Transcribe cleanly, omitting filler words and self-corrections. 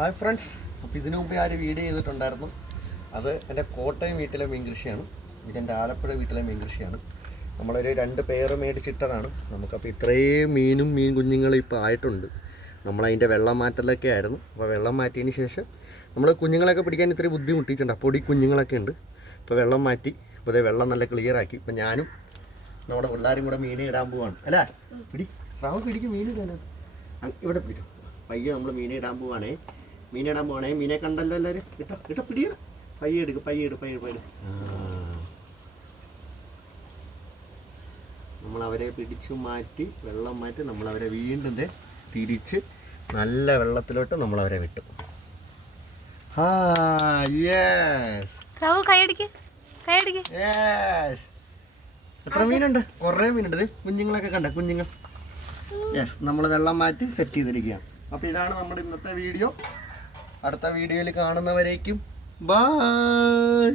Hi friends, അപ്പോൾ ഇതിനു മുമ്പ് ഞാൻ ഒരു വീഡിയോ ചെയ്തിട്ടുണ്ടായിരുന്നു. അത് എൻ്റെ കോട്ടയം വീട്ടിലെ മീൻ കൃഷിയാണ്. ഇതെൻ്റെ ആലപ്പുഴ വീട്ടിലെ മീൻ കൃഷിയാണ്. നമ്മളൊരു 2 പെയർ മേടിച്ചിട്ടതാണ്. നമുക്കപ്പോൾ ഇത്രയും മീൻ കുഞ്ഞുങ്ങൾ ഇപ്പോൾ ആയിട്ടുണ്ട്. നമ്മളതിൻ്റെ വെള്ളം മാറ്റലൊക്കെ ആയിരുന്നു. അപ്പോൾ വെള്ളം മാറ്റിയതിന് ശേഷം നമ്മൾ കുഞ്ഞുങ്ങളൊക്കെ പിടിക്കാൻ ഇത്രയും ബുദ്ധിമുട്ടിയിട്ടുണ്ട്. അപ്പോൾ ഈ കുഞ്ഞുങ്ങളൊക്കെ ഉണ്ട്. ഇപ്പോൾ വെള്ളം മാറ്റി, ഇപ്പോൾ അതേ വെള്ളം നല്ല ക്ലിയറാക്കി. ഇപ്പോൾ ഞാനും നമ്മുടെ പിള്ളേരും കൂടെ മീനെ ഇടാൻ പോവാണ്. അല്ലേ സ്രാവ് പിടിക്കും മീൻ ഇടാനാണ്. ഇവിടെ പിടിക്കും പയ്യെ നമ്മൾ മീനെ ഇടാൻ പോവാണേ. മീനെ കണ്ടല്ലോ എല്ലാവരും. കിട്ടോ പിടിയ പയ്യെ നമ്മളവരെ പിടിച്ചു മാറ്റി വെള്ളം മാറ്റി നമ്മളവരെ വീണ്ടും തിരിച്ച് നല്ല വെള്ളത്തിലോട്ട് നമ്മളവരെ വിട്ടു. എത്ര മീനുണ്ട്? കുറേ മീനുണ്ട്. കുഞ്ഞുങ്ങളൊക്കെ കണ്ട കുഞ്ഞുങ്ങൾ. നമ്മൾ വെള്ളം മാറ്റി സെറ്റ് ചെയ്തിരിക്കുകയാണ്. അപ്പോൾ ഇതാണ് നമ്മുടെ ഇന്നത്തെ വീഡിയോ. അടുത്ത വീഡിയോയിൽ കാണുന്നവരേക്കും ബൈ.